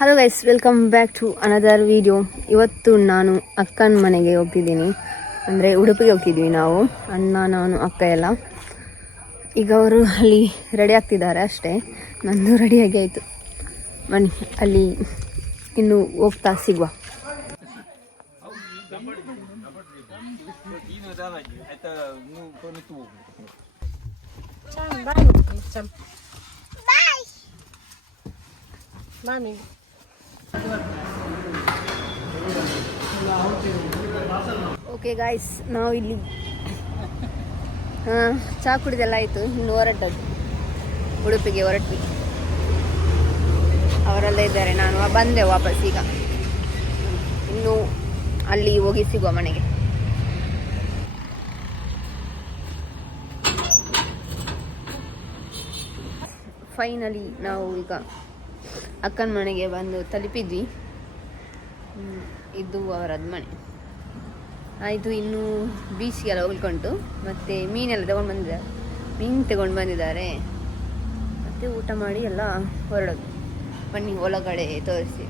Hello guys, welcome back to another video. ಇವತ್ತು ನಾನು ಅಕ್ಕನ ಮನೆಗೆ ಹೋಗ್ತಿದ್ದೀನಿ. ಅಂದರೆ ಉಡುಪಿಗೆ ಹೋಗ್ತಿದ್ವಿ ನಾವು, ಅಣ್ಣ, ನಾನು, ಅಕ್ಕ ಎಲ್ಲ. ಈಗ ಅವರು ಅಲ್ಲಿ ರೆಡಿ ಆಗ್ತಿದ್ದಾರೆ ಅಷ್ಟೇ. ನಂದು ರೆಡಿಯಾಗಿ ಆಯಿತು. ಬನ್ನಿ, ಅಲ್ಲಿ ಇನ್ನು ಹೋಗ್ತಾ ಸಿಗುವ. ಓಕೆ ಗಾಯ್ಸ್, ನಾವು ಇಲ್ಲಿ ಚಹಾ ಕುಡಿದೆಲ್ಲ ಆಯಿತು. ಇನ್ನು ಹೊರಟದ್ದು, ಉಡುಪಿಗೆ ಹೊರಟ್ವಿ. ಅವರೆಲ್ಲ ಇದ್ದಾರೆ, ನಾನು ಬಂದೆ ವಾಪಸ್. ಈಗ ಇನ್ನು ಅಲ್ಲಿ ಹೋಗಿ ಸಿಗುವ ಮನೆಗೆ. ಫೈನಲಿ ನಾವು ಈಗ ಅಕ್ಕನ ಮನೆಗೆ ಬಂದು ತಲುಪಿದ್ವಿ. ಇದು ಅವರದ್ದು ಮನೆ ಆಯಿತು. ಇನ್ನು ಬೀಚ್ಗೆಲ್ಲ ಹೋಗ್ಲಿಕ್ಕುಂಟು. ಮತ್ತು ಮೀನೆಲ್ಲ ತಗೊಂಡು ಬಂದಿದ್ದಾರೆ. ಮತ್ತು ಊಟ ಮಾಡಿ ಎಲ್ಲ ಹೊರಡೋದು. ಬನ್ನಿ, ಒಳಗಡೆ ತೋರಿಸಿ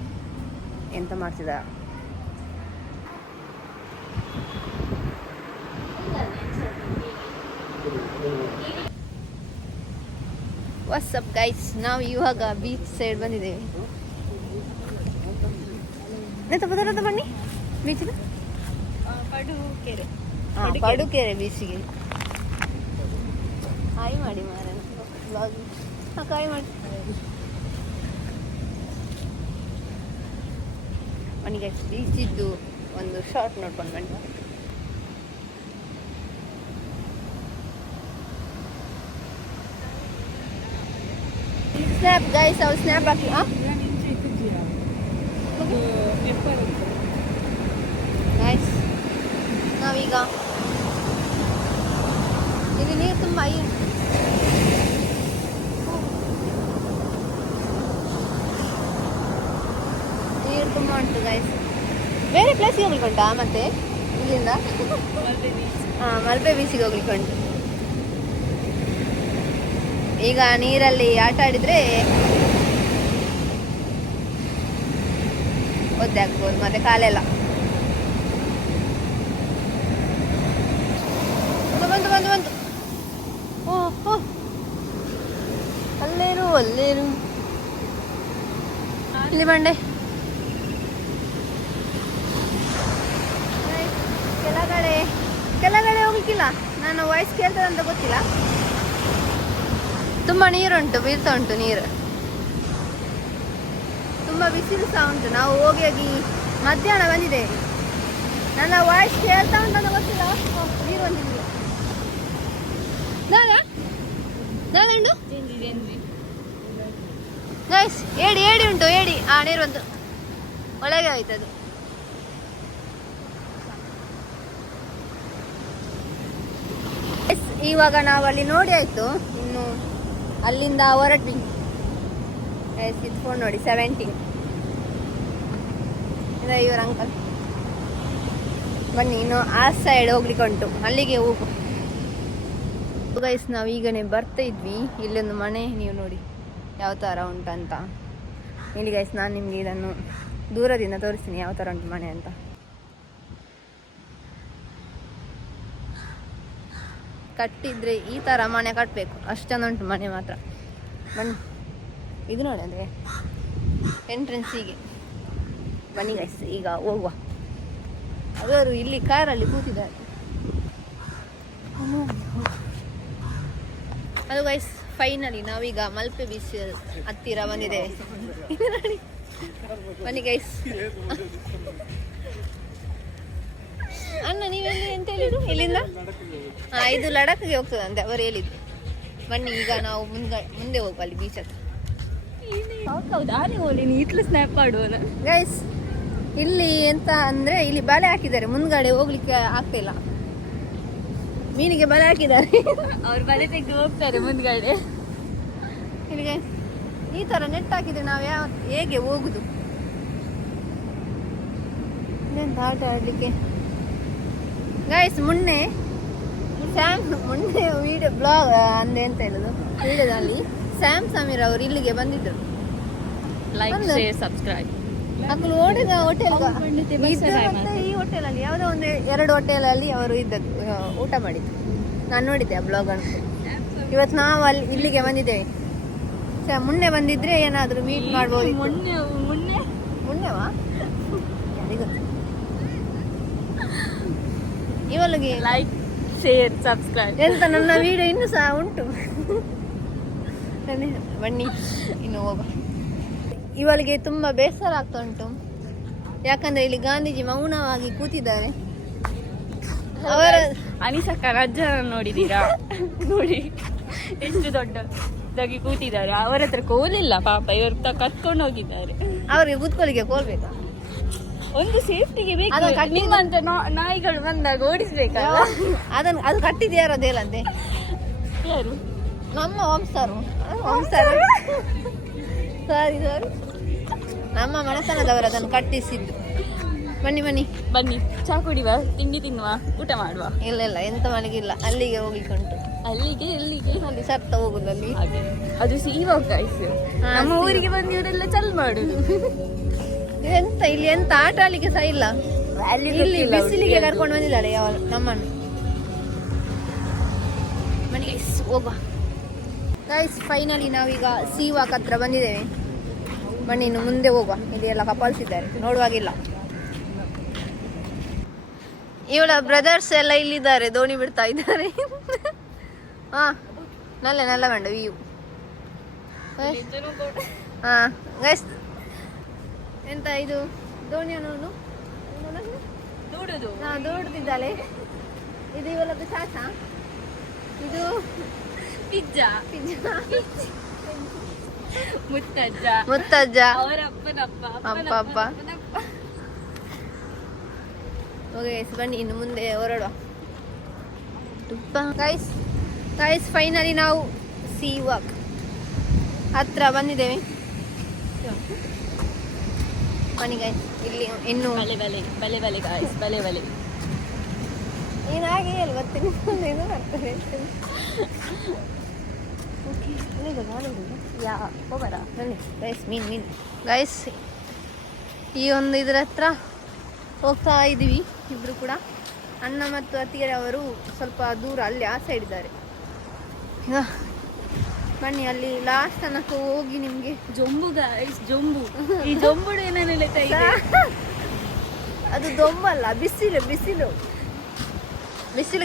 ಎಂತ ಮಾಡ್ತಿದ್ದಾರೆ. ವಾಟ್ಸಪ್ ಗೈಸ್, ನಾವು ಇವಾಗ ಬೀಚ್ ಸೈಡ್ ಬಂದಿದ್ದೇವೆ. ಬನ್ನಿ, ಬೀಚಿನ ಪಡುಕೆರೆ ಬೀಚಿಗೆ. ಹಾಯ್ ಮಾಡಿ ಕಾಯಿ ಮಾಡಿ ಬನ್ನಿ ಗೈಸ್. ಬೀಚಿದ್ದು ಒಂದು ಶಾರ್ಟ್ ನೋಡ್ಕೊಂಡು ಬನ್ನಿ. ಸ್ನ್ಯಾಪ್ ಗೈಸ್, ಅವ್ರು ಸ್ನ್ಯಾಪ್ ಹಾಕಿ. ನೈಸ್. ನಾವೀಗ ಇಲ್ಲಿ ನೀರು ತುಂಬ ಉಂಟು ಗೈಸ್. ಬೇರೆ ಪ್ಲೇಸಿಗೆ ಹೋಗ್ಲಿಕ್ಕುಂಟಾ ಮತ್ತೆ ಇಲ್ಲಿಂದ? ಮಲ್ಪೆ ಬೀಚಿಗೆ ಹೋಗ್ಲಿಕ್ಕುಂಟು. ಈಗ ನೀರಲ್ಲಿ ಆಟ ಆಡಿದ್ರೆ ಒದ್ದೆ ಆಗ್ಬೋದು, ಮತ್ತೆ ಕಾಲೆಲ್ಲ. ಬಂತು. ಓಹೋ, ಅಲ್ಲೇರು ಇಲ್ಲಿ ಬಂಡೆ. ಕೆಳಗಡೆ ಹೋಗ್ಲಿಕ್ಕಿಲ್ಲ. ನಾನು ವಾಯ್ಸ್ ಕೇಳ್ತದಂತ ಗೊತ್ತಿಲ್ಲ. ತುಂಬ ನೀರುಂಟು, ಬೀಳ್ತಾ ಉಂಟು ನೀರು. ತುಂಬ ಬಿಸಿಲು ಸಹ ಉಂಟು. ನಾವು ಹೋಗಿ ಮಧ್ಯಾಹ್ನ ಬಂದಿದ್ದೇವೆ. ನನ್ನ ವಾಯ್ಸ್ ಕೇಳ್ತಾ ಉಂಟಂತ ಗೊತ್ತಿಲ್ಲ. ನೀರು ಬಂದಿದ್ದೀವಿ. ನಾವೇನು ಗೈಸ್, ಏಡಿ ಉಂಟು. ನೀರು ಬಂತು, ಒಳಗೆ ಆಯ್ತದು. ಇವಾಗ ನಾವು ಅಲ್ಲಿ ನೋಡಿ ಆಯ್ತು. ಇನ್ನು ಅಲ್ಲಿಂದ ಹೊರಟ್ವಿ. ಇದು ಫೋನ್ ನೋಡಿ, 17 ಇವರು ಅಂಕಲ್. ಬನ್ನಿ, ಇನ್ನು ಆ ಸೈಡ್ ಹೋಗ್ಲಿಕ್ಕೆ ಉಂಟು, ಅಲ್ಲಿಗೆ ಹೋಗು ಗೈಸ್. ನಾವು ಈಗನೇ ಬರ್ತಾ ಇದ್ವಿ. ಇಲ್ಲೊಂದು ಮನೆ, ನೀವು ನೋಡಿ ಯಾವ ಥರ ಉಂಟಂತ. ಇಲ್ಲಿ ಗೈಸ್, ನಾನು ನಿಮಗೆ ಇದನ್ನು ದೂರದಿಂದ ತೋರಿಸ್ತೀನಿ ಯಾವ ಥರ ಉಂಟು ಮನೆ ಅಂತ. ಕಟ್ಟಿದ್ರೆ ಈ ಥರ ಮನೆ ಕಟ್ಟಬೇಕು, ಅಷ್ಟೊಂದುಂಟು ಮನೆ ಮಾತ್ರ. ಬನ್ನಿ, ಇದು ನೋಡಿ, ಅಂದರೆ ಎಂಟ್ರೆನ್ಸಿಗೆ. ಬನ್ನಿ ಗೈಸ್, ಈಗ ಹೋಗುವ. ಅವರು ಇಲ್ಲಿ ಕಾರಲ್ಲಿ ಕೂತಿದ್ದಾರೆ. ಅದು ಗೈಸ್, ಫೈನಲಿ ನಾವೀಗ ಮಲ್ಪೆ ಬೀಚ್ ಹತ್ತಿರ ಬಂದಿದ್ದೇವೆ. ಬನ್ನಿ ಗೈಸ್. ಅಣ್ಣ, ನೀವೆಲ್ಲಿ ಎಂತ ಹೇಳಿದ್ರು? ಇಲ್ಲಿಂದ ಇದು ಲಡಾಖ್ಗೆ ಹೋಗ್ತದಂತೆ ಅವರು ಹೇಳಿದ್ರು. ಬನ್ನಿ, ಈಗ ನಾವು ಮುಂದೆ ಹೋಗುವ ಅಲ್ಲಿ ಬೀಚ್ ಹತ್ರ. ಗೈಸ್, ಇಲ್ಲಿ ಎಂತ ಅಂದ್ರೆ ಇಲ್ಲಿ ಬಲೆ ಹಾಕಿದ್ದಾರೆ. ಮುಂದ್ಗಡೆ ಹೋಗ್ಲಿಕ್ಕೆ ಆಗ್ತಿಲ್ಲ. ಮೀನಿಗೆ ಬಲೆ ಹಾಕಿದ್ದಾರೆ. ಅವ್ರು ಬಲೆ ತೆಗೆದು ಹೋಗ್ತಾರೆ ಮುಂದ್ಗಡೆ. ಇಲ್ಲಿಗೆ ಈ ತರ ನೆಟ್ ಹಾಕಿದ್ರೆ ನಾವು ಹೇಗೆ ಹೋಗುದು? ಎಂತ ಆಟ ಆಡ್ಲಿಕ್ಕೆ ಗೈಸ್. ಮೊನ್ನೆ ವಿಡಿಯೋ ಬ್ಲಾಗ್ ಅಂದ್ರೆ ಎಂತ ಹೇಳುದು, ವಿಡಿಯೋದಲ್ಲಿ ಸ್ಯಾಮ್ ಸಮೀರ್ ಅವರು ಇಲ್ಲಿಗೆ ಬಂದಿದ್ರು. Like share subscribe. ಮಕ್ಕಳು ಓಡಿದ ಹೋಟೆಲ್ ಈ ಹೋಟೆಲಲ್ಲಿ ಯಾವುದೋ ಒಂದು 2 ಹೋಟೆಲಲ್ಲಿ ಅವರು ಇದ್ದದ್ದು ಊಟ ಮಾಡಿದ್ದು ನಾನು ನೋಡಿದ್ದೆ ಆ ಬ್ಲಾಗ್ ಅಂತ. ಇವತ್ತು ನಾವು ಇಲ್ಲಿಗೆ ಬಂದಿದ್ದೇವೆ. ಮೊನ್ನೆ ಬಂದಿದ್ರೆ ಏನಾದರೂ ಮೀಟ್ ಮಾಡ್ಬೋದು. ಮೊನ್ನೆವಾ ಇವಳಿಗೆ ಲೈಕ್ ಶೇರ್ ಸಬ್ಸ್ಕ್ರೈಬ್ ಎಂತ ನನ್ನ ವಿಡಿಯೋ ಇನ್ನೂ ಸಹ ಉಂಟು. ಬನ್ನಿ ಇನ್ನು ಹೋಗ. ಇವಳಿಗೆ ತುಂಬಾ ಬೇಸರ ಆಗ್ತಾ ಉಂಟು, ಯಾಕಂದ್ರೆ ಇಲ್ಲಿ ಗಾಂಧೀಜಿ ಮೌನವಾಗಿ ಕೂತಿದ್ದಾರೆ. ಅವರ ಅನಿಸಕ್ಕ ರಜ್ಜ ನೋಡಿದೀರಾ? ನೋಡಿ ಎಷ್ಟು ದೊಡ್ಡದಾಗಿ ಕೂತಿದ್ದಾರೆ. ಅವರ ಹತ್ರ ಕೋಲಿಲ್ಲ ಪಾಪ, ಇವರು ಕತ್ಕೊಂಡು ಹೋಗಿದ್ದಾರೆ. ಅವ್ರಿಗೆ ಕೂತ್ಕೊಳ್ಳಿಕ್ಕೆ ಕೋಲ್ಬೇಕಾ? ಒಂದು ಸೇಫ್ಟಿಗೆ ಬೇಕು. ನಿಮ್ಮಂತ ನಾಯಿಗಳು ಬಂದಾಗ ಓಡಿಸ್ಬೇಕಲ್ಲ. ಅದು ಕಟ್ಟಿದ ಯಾರದೇಲಂತೆ? ಯಾರು? ನಮ್ಮ ವಂಶರು. ಸಾರಿ ನಮ್ಮ ಮನೆತನದವರು ಅದನ್ನು ಕಟ್ಟಿಸಿದ್ದು. ಬನ್ನಿ ಚಾ ಕುಡಿವಾ, ತಿಂಡಿ ತಿನ್ನುವ, ಊಟ ಮಾಡುವ. ಇಲ್ಲ ಎಂತ ಮನೆಗಿಲ್ಲ, ಅಲ್ಲಿಗೆ ಹೋಗ್ಲಿಕ್ಕುಂಟು. ಎಲ್ಲಿಗೆ ಅಲ್ಲಿ ಸತ್ತ ಹೋಗುದು ಅಲ್ಲಿ. ಅದು ಸೀವಾಗ ಗಾಯ್ಸ್. ನಮ್ಮ ಊರಿಗೆ ಬಂದು ಇವರೆಲ್ಲ ಚಲ್ ಮಾಡುದು. ಇಲ್ಲಿ ಎಂತ ಆಟ ಆಡ್ಲಿಕ್ಕೆ ಸಹ ಇಲ್ಲ. ಇಲ್ಲಿ ಬಿಸಿಲಿಗೆ ಕರ್ಕೊಂಡು ಬಂದಿದ್ದಾಳೆ ನಮ್ಮನ್ನು. ಮನೆಗೆ ಹೋಗುವ ಗೈಸ್. ಫೈನಲಿ ನಾವೀಗ ಸೀವಾಕ್ ಹತ್ರ ಬಂದಿದ್ದೇವೆ. ಬನ್ನಿ ಇನ್ನು ಮುಂದೆ ಹೋಗುವ. ಇಲ್ಲಿ ಎಲ್ಲ ಕಪಲ್ಸ್ ಇದ್ದಾರೆ, ನೋಡುವಾಗಿಲ್ಲ. ಇವಳ ಬ್ರದರ್ಸ್ ಎಲ್ಲ ಇಲ್ಲಿದ್ದಾರೆ, ದೋಣಿ ಬಿಡ್ತಾ ಇದ್ದಾರೆ. ಹಾ ನಲ್ಲ ಬೇಡ ವ್ಯೂ. ಹಾ ಗೈಸ್, ಎಂತ ಇದು ದೋಣಿ ಅನ್ನೋದು ದೂಡುತ್ತಿದ್ದಾಳೆ. ಇದು ಇವಳದ್ದು ಚಾಚ, ಇದು ಪಿಜ್ಜಾ ಮುತ್ತಜ್ಜ ಅವರ ಅಪ್ಪ. ಓಕೆ ಬನ್ನಿ ಇನ್ನು ಮುಂದೆ ಹೊರಡುವ. ಗೈಸ್ ಫೈನಲಿ ನಾವು ಸೀವಾಕ್ ಹತ್ರ ಬಂದಿದ್ದೇವೆ. ಬನ್ನಿ ಗೈಸ್, ಇಲ್ಲಿ ಇನ್ನು ಬಲೆ ಗಾಯ್ಸ್, ಬಲೆ ಏನಾಗಿ ಅಲ್ಲ ಬರ್ತೀನಿ ಬರ್ತದೆ. ಮೀನು ಗೈಸ್, ಈ ಒಂದು ಇದ್ರ ಹತ್ರ ಹೋಗ್ತಾ ಇದೀವಿ. ಇಬ್ರು ಕೂಡ ಅಣ್ಣ ಮತ್ತು ಅತ್ತಿಗೆರೆ ಅವರು ಸ್ವಲ್ಪ ದೂರ ಅಲ್ಲಿ ಆ ಸೈಡ್ ಇದ್ದಾರೆ. ಈಗ ಬನ್ನಿ ಅಲ್ಲಿ ಲಾಸ್ಟ್ ತನಕ ಹೋಗಿ ನಿಮ್ಗೆ ಜೊಂಬು ಗಾಯ್ಸ್, ಜೊಂಬು. ಈ ಜೊಂಬುಡು ಏನೇನೆಲ್ಲ ಅದು ದೊಂಬಲ್ಲ, ಬಿಸಿಲು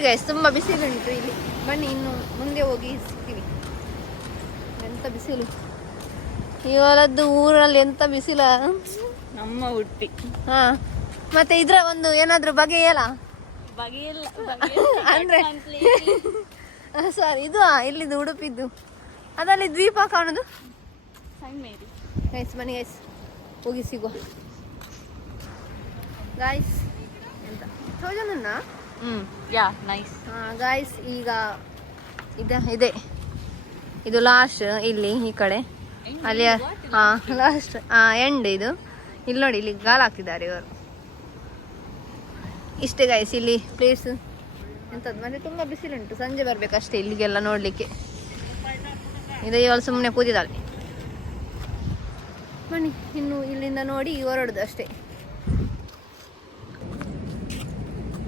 ಗೈಸ್, ತುಂಬಾ ಬಿಸಿಲು ಉಂಟು ಇಲ್ಲಿ. ಬನ್ನಿ ಇನ್ನು ಮುಂದೆ ಹೋಗಿ ಸಿಗ್ತೀವಿ. ಎಂತ ಬಿಸಿಲು ಇವಳದ್ದು ಊರಲ್ಲಿ, ಎಂತ ಬಿಸಿಲ ನಮ್ಮ ಹುಟ್ಟಿ. ಹಾ ಮತ್ತೆ ಇದ್ರ ಒಂದು ಏನಾದ್ರು ಬಗೆಯಲ್ಲ ಅಂದ್ರೆ ಸಾರಿ, ಇದು ಇಲ್ಲಿದ್ದು ಉಡುಪಿದ್ದು, ಅದಲ್ಲಿ ದ್ವೀಪ ಕಾಣುದು. ಗೈಸ್ ಬನ್ನಿ ಗೈಸ್, ಹೋಗಿ ಸಿಗುವ ಗಾಯ್ಸ್. ಎಂತ ಥೌಸಂಡ್ ಯಾ ನೈಸ್. ಗಾಯ್ಸ್ ಈಗ ಇದೆ ಇದು ಲಾಸ್ಟ್. ಇಲ್ಲಿ ಈ ಕಡೆ ಅಲ್ಲಿ ಲಾಸ್ಟ್ ಎಂಡ್ ಇದು. ಇಲ್ಲಿ ನೋಡಿ, ಇಲ್ಲಿ ಗಾಲ ಹಾಕ್ತಿದ್ದಾರೆ ಇವರು. ಇಷ್ಟೇ ಗಾಯ್ಸ್ ಇಲ್ಲಿ ಪ್ಲೇಸ್. ಎಂಥದ್ದು ಮತ್ತೆ ತುಂಬ ಬಿಸಿಲುಂಟು, ಸಂಜೆ ಬರ್ಬೇಕಷ್ಟೇ ಇಲ್ಲಿಗೆಲ್ಲ ನೋಡ್ಲಿಕ್ಕೆ. ಇದು ಇವಳು ಸುಮ್ಮನೆ ಕೂತಿದ್ದಾಳೆ. ಬನ್ನಿ ಇನ್ನು ಇಲ್ಲಿಂದ ನೋಡಿ ಹೊರಡುದು ಅಷ್ಟೇ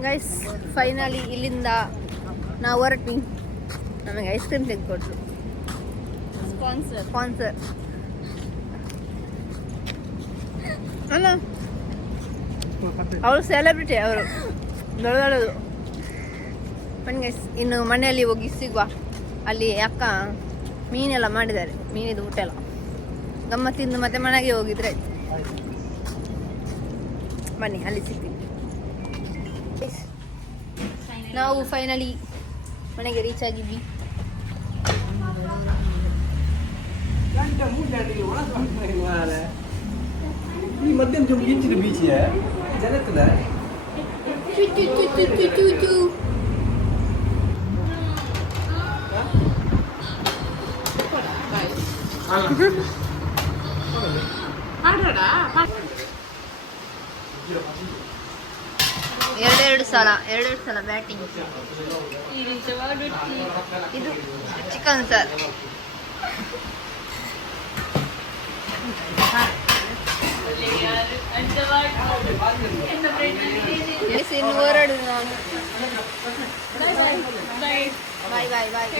ಗೈಸ್. ಫೈನಲಿ ಇಲ್ಲಿಂದ ನಾವು ಹೊರಟ್ವಿ. ನಮಗೆ ಐಸ್ ಕ್ರೀಮ್ ತೆಗೆದುಕೊಟ್ರು, ಸ್ಪಾನ್ಸರ್ ಅಲ್ಲ, ಅವರು ಸೆಲೆಬ್ರಿಟಿ, ಅವರು ದೊಡ್ಡದು. ಬನ್ನಿ ಗೈಸ್, ಇನ್ನು ಮನೆಯಲ್ಲಿ ಹೋಗಿ ಸಿಗುವ. ಅಲ್ಲಿ ಅಕ್ಕ ಮೀನೆಲ್ಲ ಮಾಡಿದ್ದಾರೆ, ಮೀನಿದು ಊಟ ಎಲ್ಲ ಗಮ್ಮತ್ತಿಂದು ಮತ್ತೆ ಮನೆಗೆ ಹೋಗಿದ್ರೆ. ಬನ್ನಿ ಅಲ್ಲಿ ಸಿಗ್ತೀವಿ. ನಾವು ಫೈನಲಿ ಮನೆಗೆ ರೀಚ್ ಆಗಿದ್ವಿ. ಎರಡೆರಡು ಸಲ ಬ್ಯಾಟಿಂಗ್. ಇದು ಚಿಕನ್ ಸರ್. ಎಸ್ ಇನ್ನು ಹೊರಡು ನಾನು. ಬಾಯ್ ಬಾಯ್ ಬಾಯ್.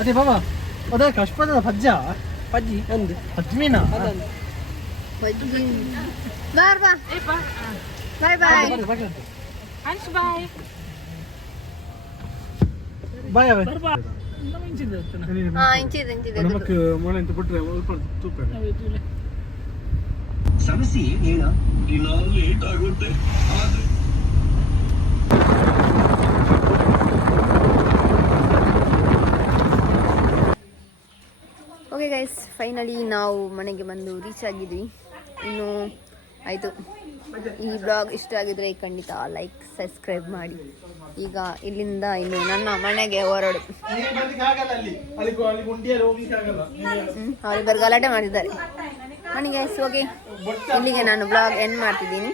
ಅದೇ ಬಾಬಾ ಅದ ಕಷ್ಟಪದ ಪಜ್ಜ ಪಜ್ಜಿ ಅಂದು ಪಜ್ಮೀನ ಬಾರ್ ಬಾ. ಬಾಯ್ ಬಾಯ್. ಹಂಚ್ ಬಾಯ್. ಬಾಯ್ ಅವೇ ಹಾ ಇಂಚಿದೆ ಇಂಚಿದೆ. ನಮಕ್ ಮೊಳೆ ಅಂತ ಬಿಟ್ರೆ ಸ್ವಲ್ಪ ತೂಕ ಸಮಸ್ಯೆ ಏನ ಇಲ್ಲ ಲೇಟ್ ಆಗುತ್ತೆ ಆದ್ರೆ ಓಕೆ ಗೈಸ್, ಫೈನಲಿ ನಾವು ಮನೆಗೆ ಬಂದು ರೀಚ್ ಆಗಿದ್ವಿ. ಇನ್ನು ಆಯಿತು. ಈ ಬ್ಲಾಗ್ ಇಷ್ಟ ಆಗಿದ್ರೆ ಖಂಡಿತ ಲೈಕ್ ಸಬ್ಸ್ಕ್ರೈಬ್ ಮಾಡಿ. ಈಗ ಇಲ್ಲಿಂದ ಇನ್ನು ನನ್ನ ಮನೆಗೆ ಹೊರಡು. ಅವರಿಬ್ಬರು ಗಲಾಟೆ ಮಾಡಿದ್ದಾರೆ. ಬನ್ನಿ ಗೈಸ್, ಓಕೆ ಇಲ್ಲಿಗೆ ನಾನು ಬ್ಲಾಗ್ ಎಂಡ್ ಮಾಡ್ತಿದ್ದೀನಿ.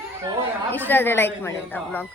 ಇಷ್ಟ ಆದರೆ ಲೈಕ್ ಮಾಡಿ ಅಂತ ಬ್ಲಾಗ್.